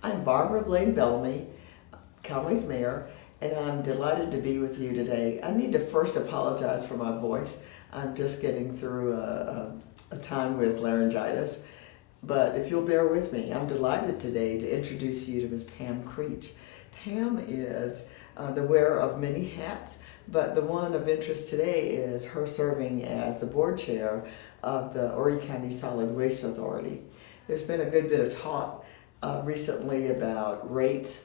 I'm Barbara Blain-Bellamy, Conway's mayor, and I'm delighted to be with you today. I need to first apologize for my voice. I'm just getting through a time with laryngitis, but if you'll bear with me, I'm delighted today to introduce you to Ms. Pam Creech. Pam is the wearer of many hats, but the one of interest today is her serving as the board chair of the Horry County Solid Waste Authority. There's been a good bit of talk recently about rates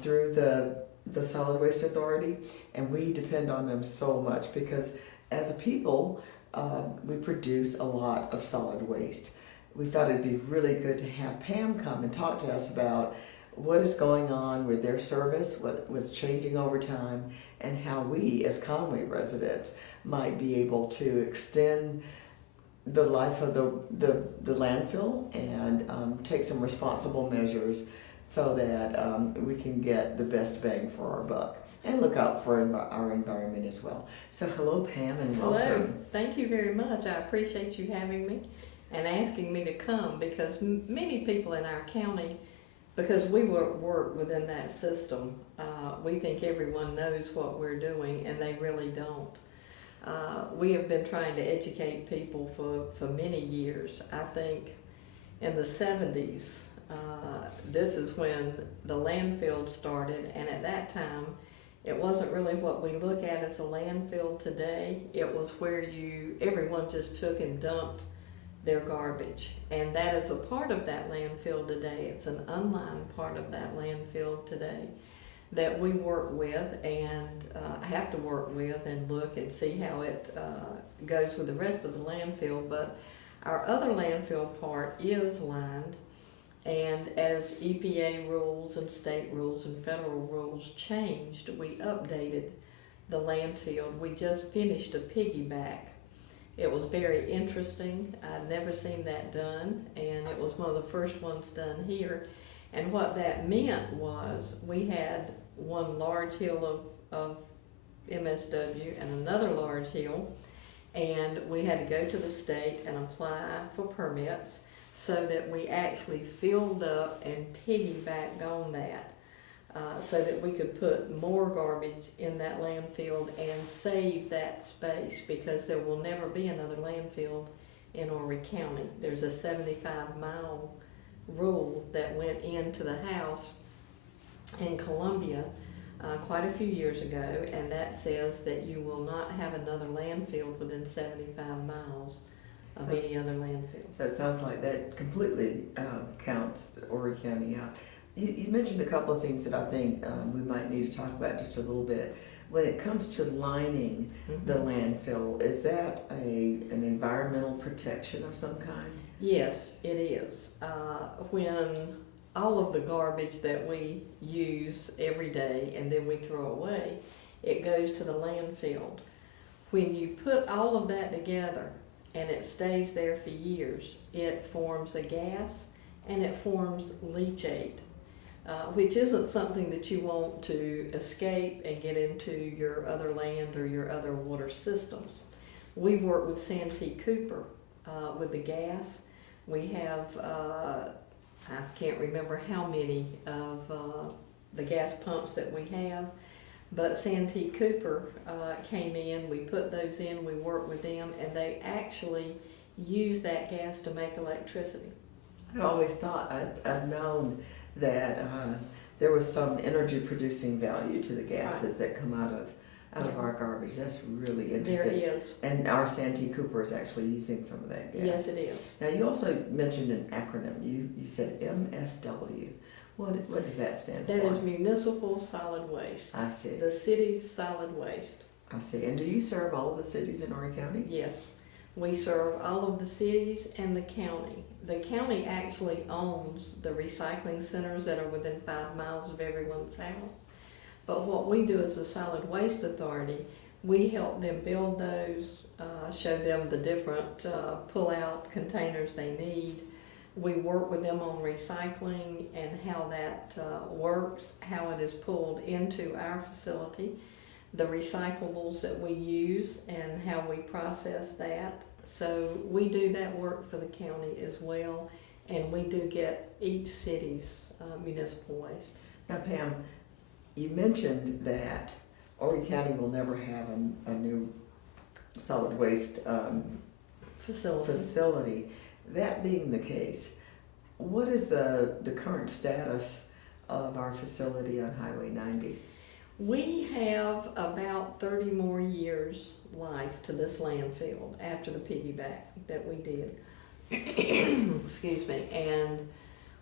through the Solid Waste Authority, and we depend on them so much because as a people, we produce a lot of solid waste. We thought it'd be really good to have Pam come and talk to us about what is going on with their service, what was changing over time, and how we as Conway residents might be able to extend the life of the landfill and take some responsible measures so that we can get the best bang for our buck and look out for our environment as well. So hello Pam and welcome. Hello, thank you very much. I appreciate you having me and asking me to come because many people in our county, because we work within that system, we think everyone knows what we're doing and they really don't. We have been trying to educate people for many years. I think in the 70s, this is when the landfill started, and at that time, it wasn't really what we look at as a landfill today. It was where everyone just took and dumped their garbage, and that is a part of that landfill today. It's an unlined part of that landfill today that we work with and have to work with and look and see how it goes with the rest of the landfill. But our other landfill part is lined, and as EPA rules and state rules and federal rules changed, we updated the landfill. We just finished a piggyback. It was very interesting. I'd never seen that done, and it was one of the first ones done here. And what that meant was we had one large hill of MSW and another large hill, and we had to go to the state and apply for permits so that we actually filled up and piggybacked on that so that we could put more garbage in that landfill and save that space, because there will never be another landfill in Horry County. There's a 75-mile rule that went into the House in Columbia quite a few years ago, and that says that you will not have another landfill within 75 miles of any other landfill. So it sounds like that completely counts Horry County out. You mentioned a couple of things that I think we might need to talk about just a little bit. When it comes to lining the landfill, is that an environmental protection of some kind? Yes, it is. When all of the garbage that we use every day and then we throw away, it goes to the landfill. When you put all of that together and it stays there for years, it forms a gas and it forms leachate, which isn't something that you want to escape and get into your other land or your other water systems. We work with Santee Cooper with the gas. We have I can't remember how many of the gas pumps that we have, but Santee Cooper came in, we put those in, we worked with them, and they actually use that gas to make electricity. I always thought, I've known that there was some energy producing value to the gases that come out of our garbage. That's really interesting. There is. And our Santee Cooper is actually using some of that gas. Yes, it is. Now you also mentioned an acronym. You said MSW. What does that stand for? That is Municipal Solid Waste. I see. The city's solid waste. I see. And do you serve all of the cities in Horry County? Yes. We serve all of the cities and the county. The county actually owns the recycling centers that are within 5 miles of everyone's house. But what we do as the Solid Waste Authority, we help them build those, show them the different pull-out containers they need. We work with them on recycling and how that works, how it is pulled into our facility, the recyclables that we use and how we process that. So we do that work for the county as well, and we do get each city's municipal waste. Now, Pam, you mentioned that Horry County will never have a new solid waste facility. That being the case, what is the current status of our facility on Highway 90? We have about 30 more years life to this landfill after the piggyback that we did. Excuse me. And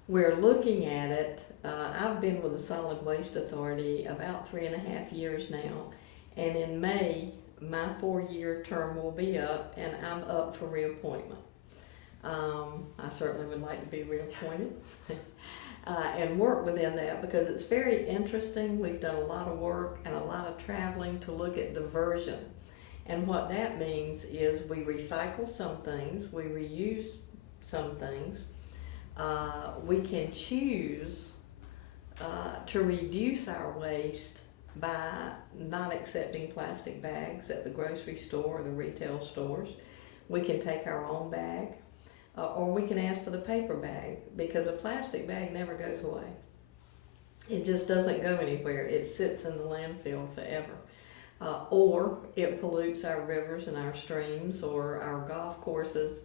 we're looking at it. I've been with the Solid Waste Authority about 3.5 years now, and in May my 4-year term will be up, and I'm up for reappointment. I certainly would like to be reappointed and work within that, because it's very interesting. We've done a lot of work and a lot of traveling to look at diversion. And what that means is we recycle some things, we reuse some things. We can choose to reduce our waste by not accepting plastic bags at the grocery store or the retail stores. We can take our own bag, or we can ask for the paper bag, because a plastic bag never goes away. It just doesn't go anywhere. It sits in the landfill forever. Or it pollutes our rivers and our streams or our golf courses.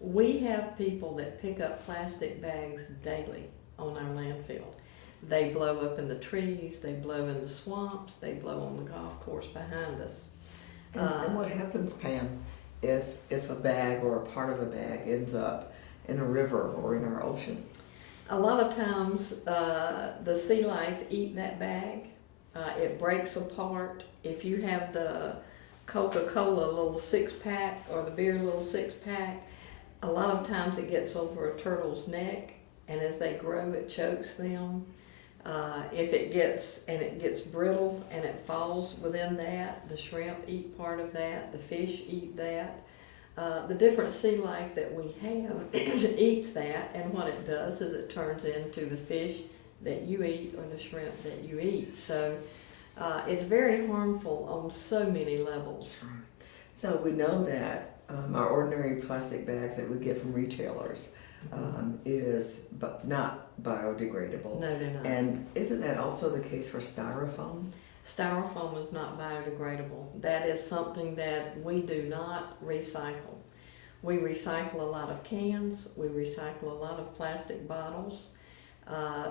We have people that pick up plastic bags daily on our landfill. They blow up in the trees, they blow in the swamps, they blow on the golf course behind us. And what happens, Pam, if a bag or a part of a bag ends up in a river or in our ocean? A lot of times the sea life eat that bag. It breaks apart. If you have the Coca-Cola little 6-pack or the beer little 6-pack, a lot of times it gets over a turtle's neck, and as they grow it chokes them. If it gets brittle and it falls within that, the shrimp eat part of that, the fish eat that. The different sea life that we have eats that, and what it does is it turns into the fish that you eat or the shrimp that you eat. So it's very harmful on so many levels. So we know that our ordinary plastic bags that we get from retailers is not biodegradable. No, they're not. And isn't that also the case for styrofoam? Styrofoam is not biodegradable. That is something that we do not recycle. We recycle a lot of cans. We recycle a lot of plastic bottles.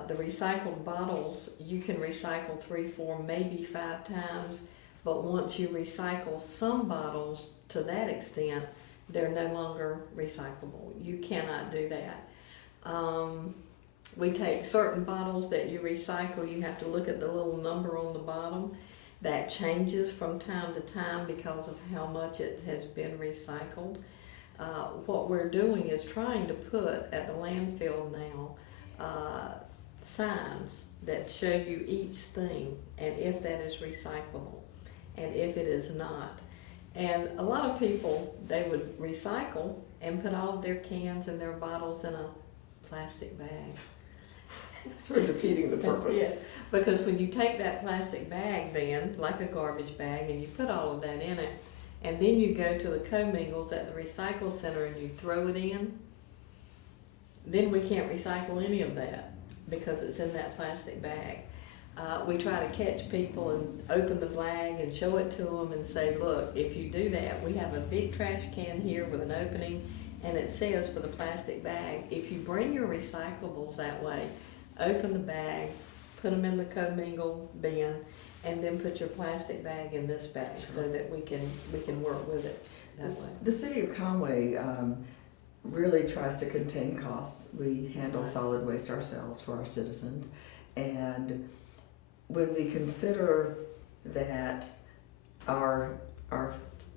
The recycled bottles, you can recycle 3, 4, maybe 5 times, but once you recycle some bottles to that extent, they're no longer recyclable. You cannot do that. We take certain bottles that you recycle, you have to look at the little number on the bottom. That changes from time to time because of how much it has been recycled. What we're doing is trying to put at the landfill now signs that show you each thing and if that is recyclable and if it is not. And a lot of people, they would recycle and put all of their cans and their bottles in a plastic bag. Sort of defeating the purpose. Yeah, because when you take that plastic bag then, like a garbage bag, and you put all of that in it, and then you go to the co-mingles at the recycle center and you throw it in, then we can't recycle any of that because it's in that plastic bag. We try to catch people and open the bag and show it to them and say, look, if you do that, we have a big trash can here with an opening, and it says for the plastic bag, if you bring your recyclables that way, open the bag, put them in the co-mingle bin, and then put your plastic bag in this bag. Sure. So that we can work with it that way. The city of Conway really tries to contain costs. We handle solid waste ourselves for our citizens, and when we consider that our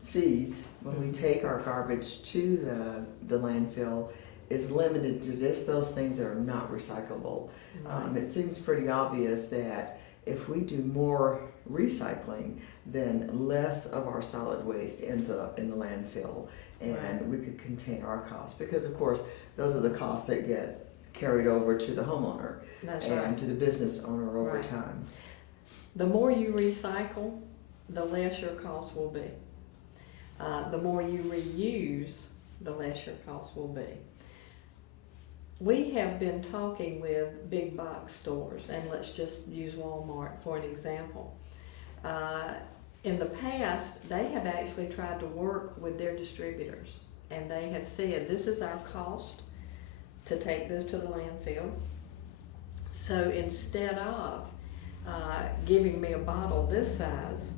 fees when we take our garbage to the landfill is limited to just those things that are not recyclable. Right. It seems pretty obvious that if we do more recycling, then less of our solid waste ends up in the landfill, and Right. we could contain our costs, because of course those are the costs that get carried over to the homeowner. That's and right. to the business owner over Right. time. The more you recycle, the less your costs will be. The more you reuse, the less your costs will be. we have been talking with big box stores, and let's just use Walmart for an example. In the past, they have actually tried to work with their distributors, and they have said, this is our cost to take this to the landfill. So instead of giving me a bottle this size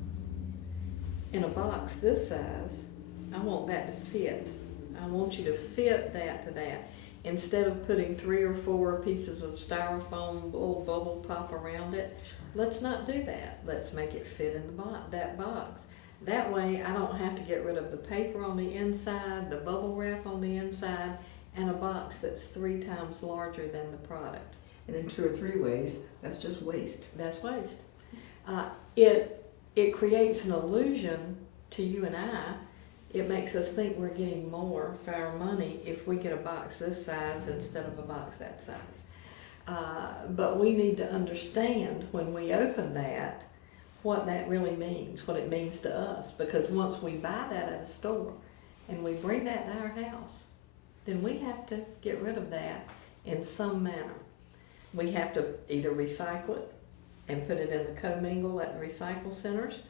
in a box this size, I want that to fit. I want you to fit that to that. Instead of putting 3 or 4 pieces of styrofoam, little bubble pop around it, let's not do that. Let's make it fit in that box. That way I don't have to get rid of the paper on the inside, the bubble wrap on the inside, and a box that's 3 times larger than the product. And in 2 or 3 ways, that's just waste. That's waste. It creates an illusion to you and I. It makes us think we're getting more for our money if we get a box this size instead of a box that size. But we need to understand when we open that, what that really means, what it means to us. Because once we buy that at a store and we bring that to our house, then we have to get rid of that in some manner. We have to either recycle it and put it in the commingle at the recycle centers,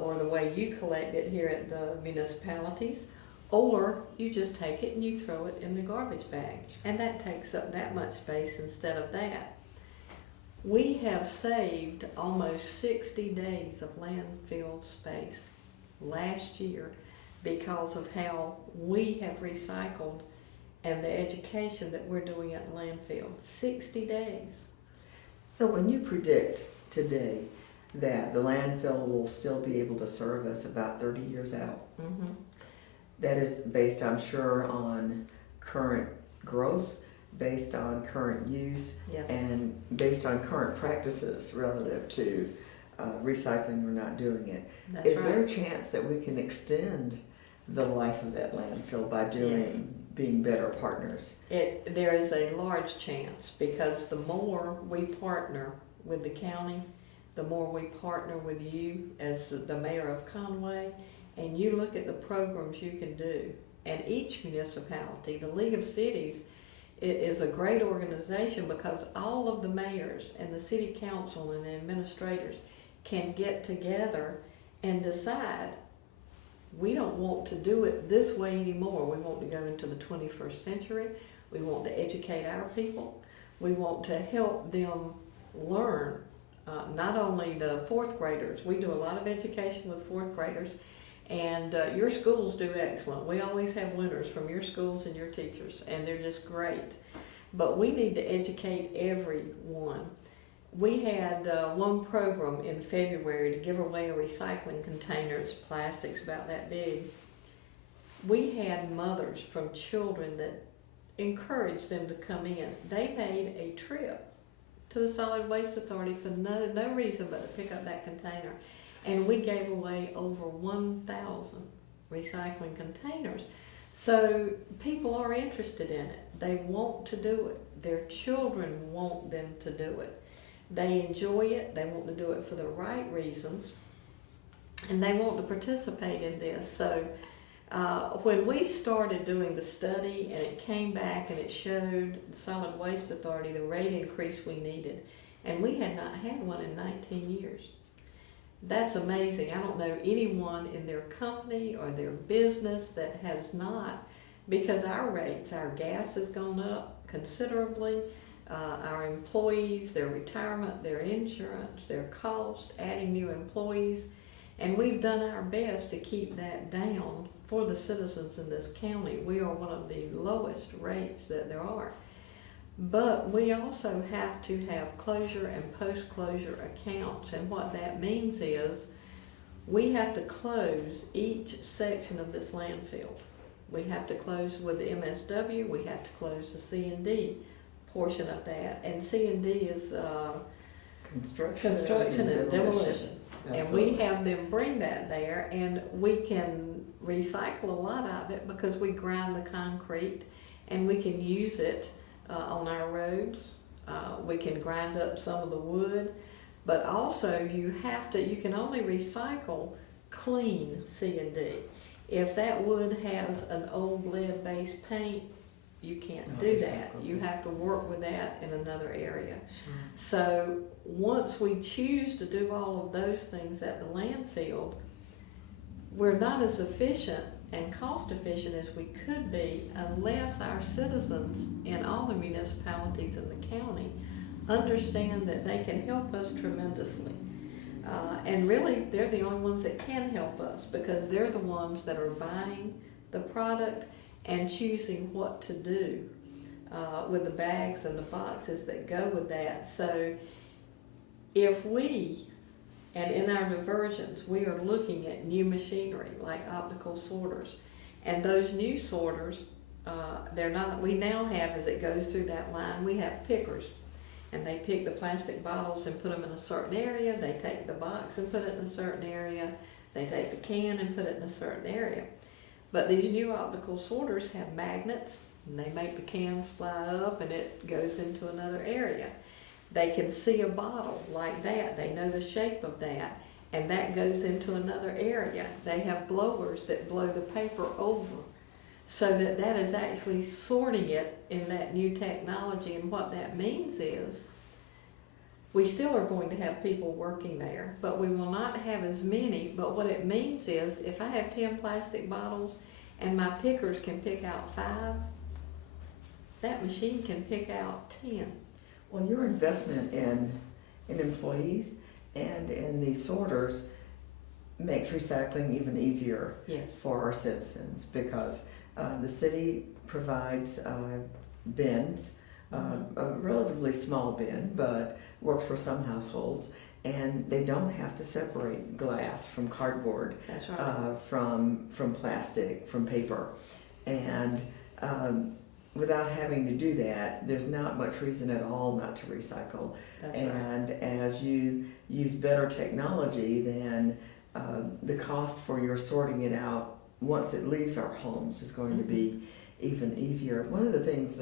or the way you collect it here at the municipalities, or you just take it and you throw it in the garbage bag, and that takes up that much space instead of that. We have saved almost 60 days of landfill space last year because of how we have recycled and the education that we're doing at the landfill. 60 days. So when you predict today that the landfill will still be able to serve us about 30 years out, Mm-hmm. that is based, I'm sure, on current growth, based on current use, Yes. and based on current practices relative to recycling or not doing it. That's Is right. there a chance that we can extend the life of that landfill by being better partners? There is a large chance, because the more we partner with the county, the more we partner with you as the mayor of Conway, and you look at the programs you can do. And each municipality, the League of Cities, is a great organization because all of the mayors and the city council and the administrators can get together and decide, we don't want to do it this way anymore. We want to go into the 21st century. We want to educate our people. We want to help them learn, not only the 4th graders. We do a lot of education with 4th graders, and your schools do excellent. We always have winners from your schools and your teachers, and they're just great. But we need to educate everyone. We had one program in February to give away a recycling container. It's plastics about that big. We had mothers from children that encouraged them to come in. They made a trip to the Solid Waste Authority for no reason but to pick up that container. And we gave away over 1,000 recycling containers. So people are interested in it. They want to do it. Their children want them to do it. They enjoy it. They want to do it for the right reasons. And they want to participate in this. So when we started doing the study and it came back and it showed the Solid Waste Authority the rate increase we needed, and we had not had one in 19 years. That's amazing. I don't know anyone in their company or their business that has not, because our rates, our gas has gone up considerably, our employees, their retirement, their insurance, their cost, adding new employees, and we've done our best to keep that down for the citizens in this county. We are one of the lowest rates that there are. But we also have to have closure and post-closure accounts, and what that means is we have to close each section of this landfill. We have to close with the MSW, we have to close the C&D portion of that, and C&D is construction and demolition. And we have them bring that there, and we can recycle a lot of it because we grind the concrete and we can use it on our roads. We can grind up some of the wood, but also you can only recycle clean C&D. If that wood has an old lead-based paint, you can't It's not do that. recyclable. You have to work with that in another area. Sure. So once we choose to do all of those things at the landfill, we're not as efficient and cost efficient as we could be unless our citizens in all the municipalities in the county understand that they can help us tremendously. And really, they're the only ones that can help us because they're the ones that are buying the product and choosing what to do with the bags and the boxes that go with that. So if we, and in our diversions, we are looking at new machinery like optical sorters. And those new sorters, they're not, we now have, as it goes through that line, we have pickers. And they pick the plastic bottles and put them in a certain area. They take the box and put it in a certain area. They take the can and put it in a certain area. But these new optical sorters have magnets, and they make the cans fly up and it goes into another area. They can see a bottle like that. They know the shape of that, and that goes into another area. They have blowers that blow the paper over so that that is actually sorting it in that new technology. And what that means is we still are going to have people working there, but we will not have as many. But what it means is if I have 10 plastic bottles and my pickers can pick out 5, that machine can pick out 10. Well, your investment in employees and in these sorters makes recycling even easier Yes. for our citizens because the city provides bins, a relatively small bin, but works for some households, and they don't have to separate glass from cardboard, That's right. from plastic, from paper, and without having to do that, there's not much reason at all not to recycle. That's right. And as you use better technology, then the cost for your sorting it out once it leaves our homes is going to be even easier. One of the things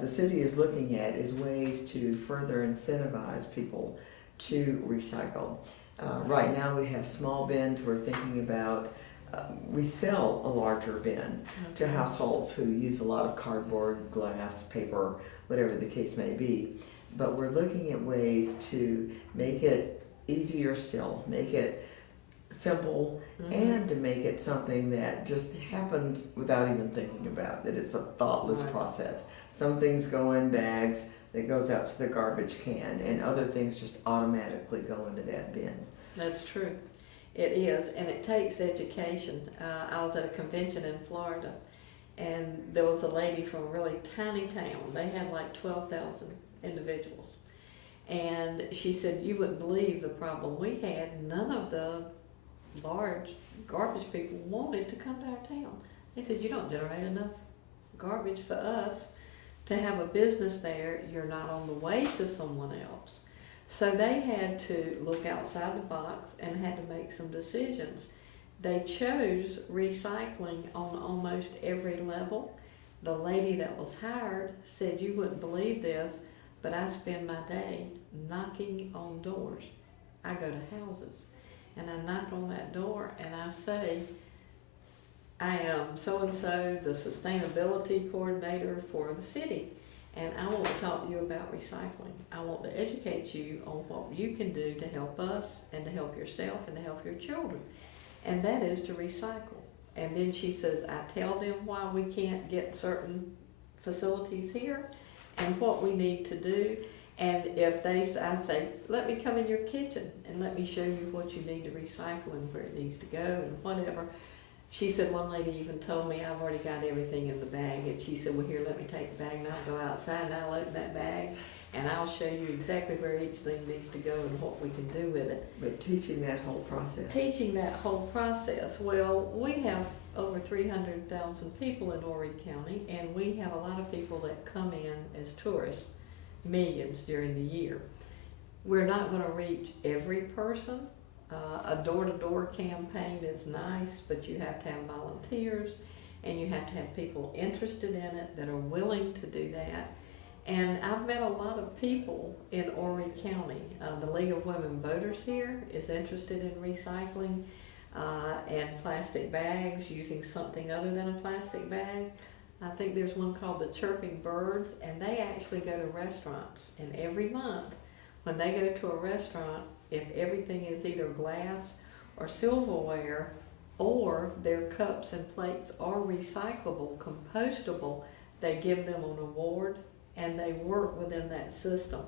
the city is looking at is ways to further incentivize people to recycle. Right now we have small bins. We're thinking about we sell a larger bin to households who use a lot of cardboard, glass, paper, whatever the case may be. But we're looking at ways to make it easier still, make it simple, and to make it something that just happens without even thinking about it. It's a thoughtless Right. process. Some things go in bags that goes out to the garbage can, and other things just automatically go into that bin. That's true. It is, and it takes education. I was at a convention in Florida, and there was a lady from a really tiny town. They had like 12,000 individuals. And she said, you wouldn't believe the problem we had. None of the large garbage people wanted to come to our town. They said, you don't generate enough garbage for us to have a business there. You're not on the way to someone else. So they had to look outside the box and had to make some decisions. They chose recycling on almost every level. The lady that was hired said, you wouldn't believe this, but I spend my day knocking on doors. I go to houses and I knock on that door and I say, I am so-and-so, the sustainability coordinator for the city, and I want to talk to you about recycling. I want to educate you on what you can do to help us and to help yourself and to help your children, and that is to recycle. And then she says, I tell them why we can't get certain facilities here and what we need to do. And if I say, let me come in your kitchen and let me show you what you need to recycle and where it needs to go and whatever. She said, one lady even told me, I've already got everything in the bag. And she said, well, here, let me take the bag and I'll go outside and I'll open that bag and I'll show you exactly where each thing needs to go and what we can do with it. But teaching that whole process. Teaching that whole process. Well, we have over 300,000 people in Horry County, and we have a lot of people that come in as tourists, millions during the year. We're not going to reach every person. A door-to-door campaign is nice, but you have to have volunteers and you have to have people interested in it that are willing to do that. And I've met a lot of people in Horry County. The League of Women Voters here is interested in recycling and plastic bags, using something other than a plastic bag. I think there's one called the Chirping Birds, and they actually go to restaurants. And every month, when they go to a restaurant, if everything is either glass or silverware, or their cups and plates are recyclable, compostable, they give them an award, and they work within that system.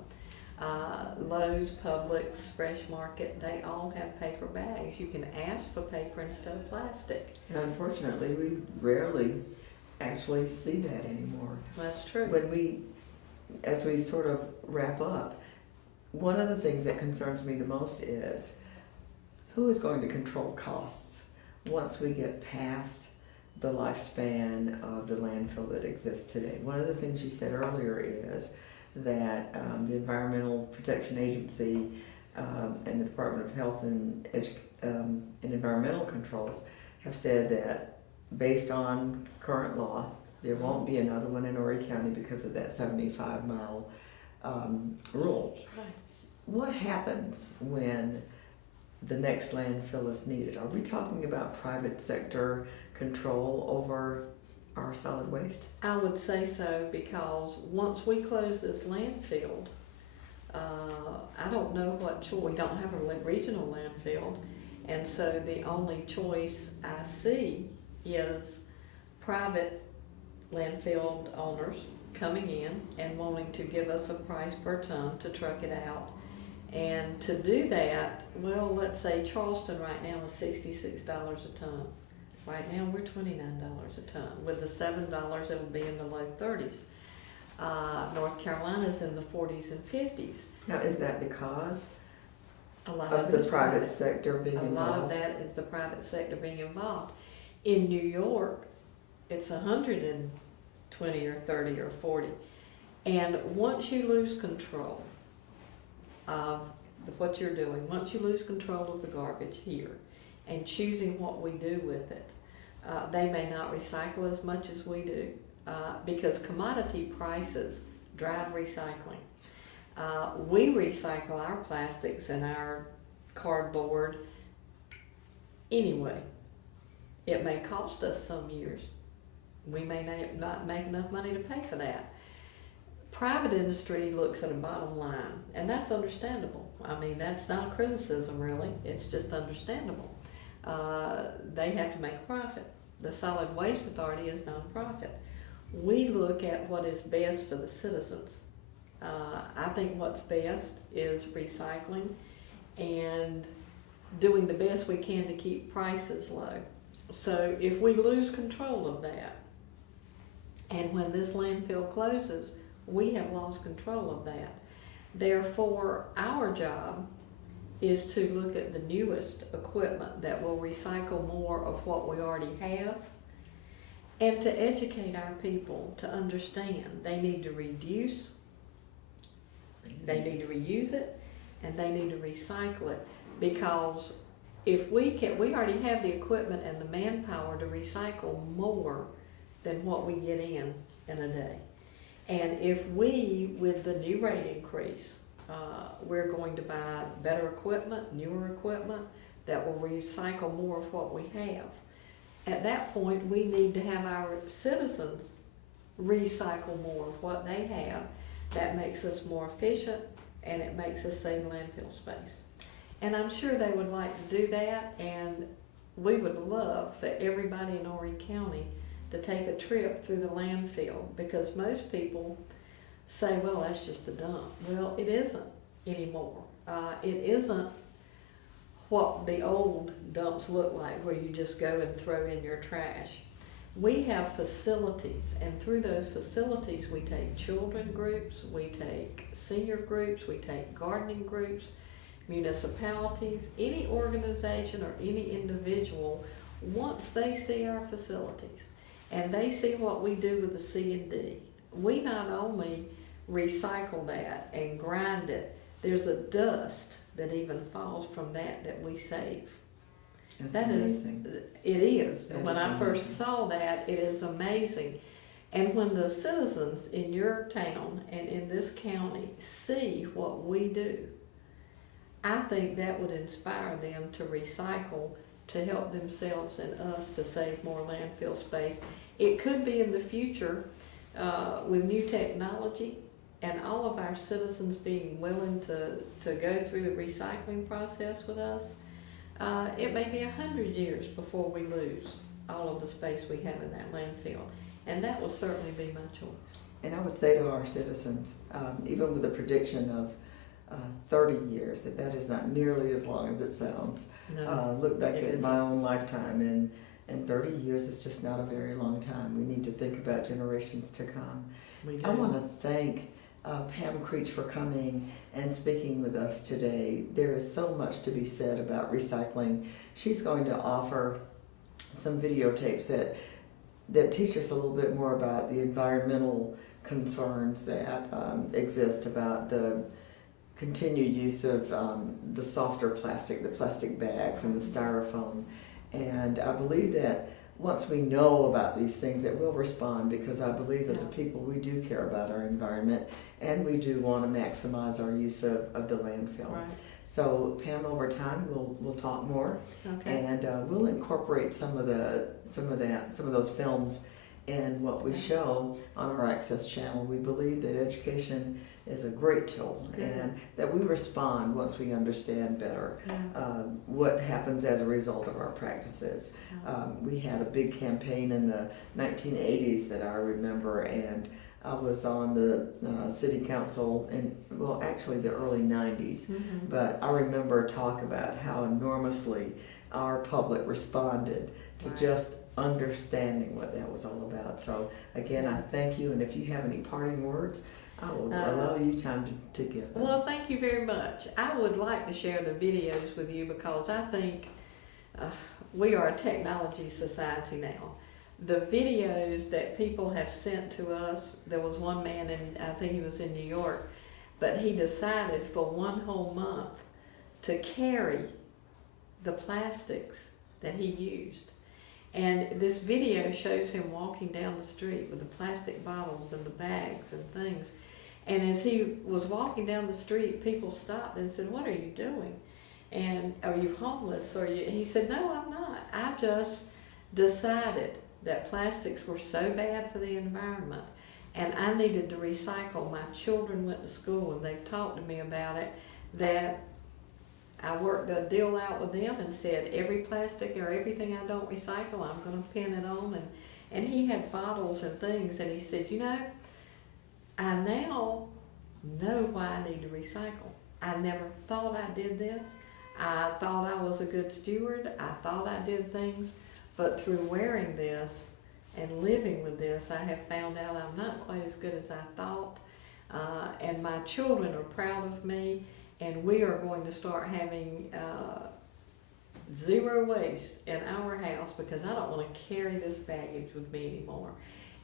Lowe's, Publix, Fresh Market, they all have paper bags. You can ask for paper instead of plastic. And unfortunately, we rarely actually see that anymore. That's true. As we sort of wrap up, one of the things that concerns me the most is who is going to control costs once we get past the lifespan of the landfill that exists today. One of the things you said earlier is that the Environmental Protection Agency and the Department of Health and Environmental Controls have said that based on current law, there won't be another one in Horry County because of that 75-mile rule. Right. What happens when the next landfill is needed? Are we talking about private sector control over our solid waste? I would say so, because once we close this landfill, I don't know what choice. We don't have a regional landfill, and so the only choice I see is private landfill owners coming in and wanting to give us a price per ton to truck it out. And to do that, well, let's say Charleston right now is $66 a ton. Right now we're $29 a ton. With the $7, it'll be in the low 30s. North Carolina's in the 40s and 50s. Now, is that because A lot of it the is private sector being A involved? lot of that is the private sector being involved. In New York, it's 120 or 30 or 40. And once you lose control of what you're doing, once you lose control of the garbage here and choosing what we do with it, they may not recycle as much as we do because commodity prices drive recycling. We recycle our plastics and our cardboard anyway. It may cost us some years. We may not make enough money to pay for that. Private industry looks at a bottom line, and that's understandable. I mean, that's not a criticism really, it's just understandable. They have to make a profit. The Solid Waste Authority is nonprofit. We look at what is best for the citizens. I think what's best is recycling and doing the best we can to keep prices low. So if we lose control of that, and when this landfill closes, we have lost control of that. Therefore, our job is to look at the newest equipment that will recycle more of what we already have, and to educate our people to understand they need to reduce, they need to reuse it, and they need to recycle it. Because if we already have the equipment and the manpower to recycle more than what we get in a day. And if we, with the new rate increase, we're going to buy better equipment, newer equipment that will recycle more of what we have. At that point, we need to have our citizens recycle more of what they have. That makes us more efficient, and it makes us save landfill space. And I'm sure they would like to do that, and we would love for everybody in Horry County to take a trip through the landfill, because most people say, well, that's just a dump. Well, it isn't anymore. It isn't what the old dumps look like, where you just go and throw in your trash. We have facilities, and through those facilities we take children groups, we take senior groups, we take gardening groups, municipalities, any organization or any individual. Once they see our facilities and they see what we do with the C&D, we not only recycle that and grind it, there's a dust that even falls from that we save. That's amazing. It is. That When is I first amazing. saw that, it is amazing. And when the citizens in your town and in this county see what we do, I think that would inspire them to recycle to help themselves and us to save more landfill space. It could be in the future with new technology and all of our citizens being willing to go through the recycling process with us. It may be 100 years before we lose all of the space we have in that landfill, and that will certainly be my choice. And I would say to our citizens, even with a prediction of 30 years, that is not nearly as long as it sounds. No, Look back it at isn't. my own lifetime, and 30 years is just not a very long time. We need to think about generations to come. we do. I want to thank Pam Creech for coming and speaking with us today. There is so much to be said about recycling. She's going to offer some videotapes that teach us a little bit more about the environmental concerns that exist about the continued use of the softer plastic, the plastic bags and the styrofoam. And I believe that once we know about these things that we'll respond, because I believe as a people we do care about our environment and we do want to maximize our use of the landfill. Right. So Pam, over time we'll talk more, Okay. and we'll incorporate some of those films in what we show on our Access channel. We believe that education is a great tool, Good. and that we respond once we understand better Yeah. what happens as a result of our practices. We had a big campaign in the 1980s that I remember, and I was on the city council in, well, actually the early 90s. Mhm. But I remember talk about how enormously our public responded to Right. just understanding what that was all about. So again, I thank you, and if you have any parting words, I will allow you time to give them. Well, thank you very much. I would like to share the videos with you because I think we are a technology society now. The videos that people have sent to us, there was one man, I think he was in New York, but he decided for one whole month to carry the plastics that he used. And this video shows him walking down the street with the plastic bottles and the bags and things. And as he was walking down the street, people stopped and said, "What are you doing? And are you homeless? Or you?" He said, "No, I'm not. I just decided that plastics were so bad for the environment and I needed to recycle." My children went to school and they've talked to me about it, that I worked a deal out with them and said, every plastic or everything I don't recycle, I'm going to pin it on. And he had bottles and things, and he said, "You know, I now know why I need to recycle. I never thought I did this. I thought I was a good steward. I thought I did things. But through wearing this and living with this, I have found out I'm not quite as good as I thought. And my children are proud of me. And we are going to start having zero waste in our house because I don't want to carry this baggage with me anymore."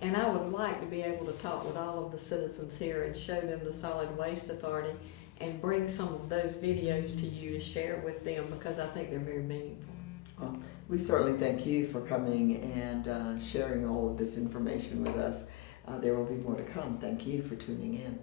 And I would like to be able to talk with all of the citizens here and show them the Solid Waste Authority and bring some of those videos to you to share with them because I think they're very meaningful. Well, we certainly thank you for coming and sharing all of this information with us. There will be more to come. Thank you for tuning in.